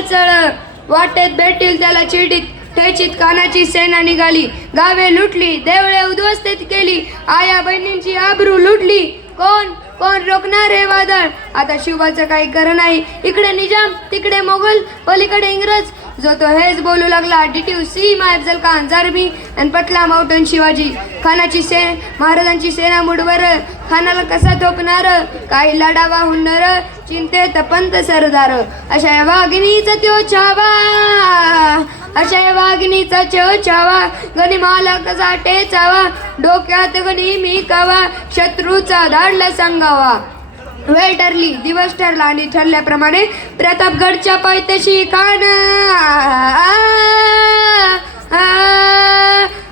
सळसळ वाटेत भेटील त्याला चिडीत ठेचीत कानाची सेना निघाली गावे लुटली देवळे उद्ध्वस्तित केली आया बहिणींची आबरू लुटली कोण कोण रोखणार हे वादळ आता शिवाचं काही खरं नाही इकडे निजाम तिकडे मोगल पलीकडे इंग्रज जो तो हेच बोलू लागला डिट्यू सी माय अफजल खान जरबी आणि पटला माउंटन शिवाजी खानाची महाराजांची सेना मुठभर खानाला कसा थोपणार काही लढावा हुंडर चिंतेत पंत सरदार अशा या वाघिणीचा त्यो छावा अशा या वाघिणीचा छावा गनिमाला कसा टेचावा डोक्यात गणी मी कावा शत्रूचा धाडला सांगावा वेळ ठरली दिवस ठरला आणि ठरल्याप्रमाणे प्रतापगडच्या पायथ्याशी खान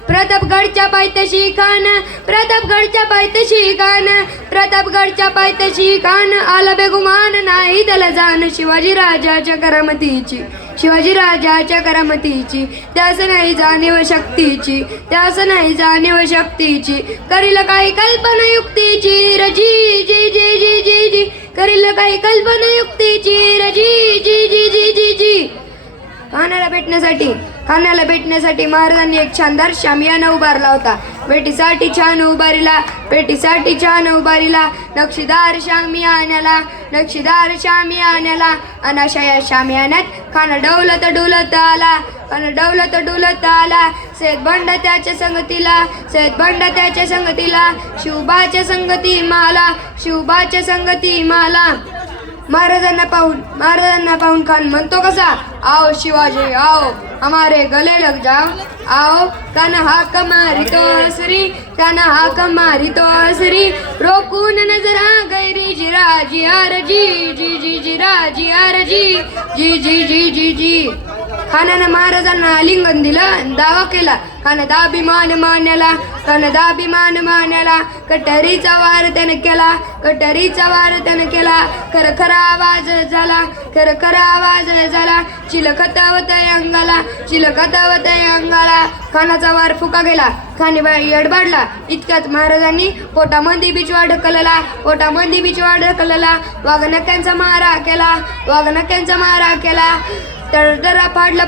प्रतापगडच्या पायथ्याशी खान प्रतापगडच्या पायथ्याशी खान प्रतापगडच्या पायथ्याशी खान आला बेगुमान नाही त्याला जाण शिवाजी राजाच्या करामतीची त्यास नाही जाणीव शक्तीची त्यास नाही जाणीव शक्तीची करील काही कल्पना युक्तीची रजी जी जी जी जी जी करील काही कल्पना युक्तीची रजी जी जी जी जी जी खानाला भेटण्यासाठी महाराजांनी एक शानदार शामियाना उभारला होता पेटीसाठी छान उभारीला नक्षीदार शामियान्याला आणि अशा या शामियान्यात खाना डौलत डुलत आला सैद बंड त्याच्या संगतीला शिवबाच्या संगती माला महाराजांना पाहून खान म्हणतो कसा आओ शिवाजी आओ हमारे गले लग जाओ आओ काना हाक मारी तो असरी रोकून नजरा गैरी जिरा जी खानानं महाराजांना आलिंगन दिलं दावा केला खान दाभिमान मान्याला कटरीचा वार त्यानं केला खरखरा आवाज झाला चिलखतावत अंगाला खानाचा वार फुका गेला खानी यडबाडला इतक्यात महाराजांनी पोटामध्ये बिचवा ढकलला वाघनक्यांचा मारा केला टरा फाडला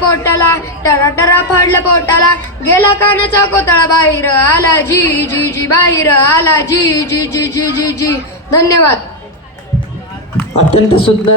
पोटाला गेला कानाचा कोतळा बाहेर आला जी धन्यवाद. अत्यंत सुंदर.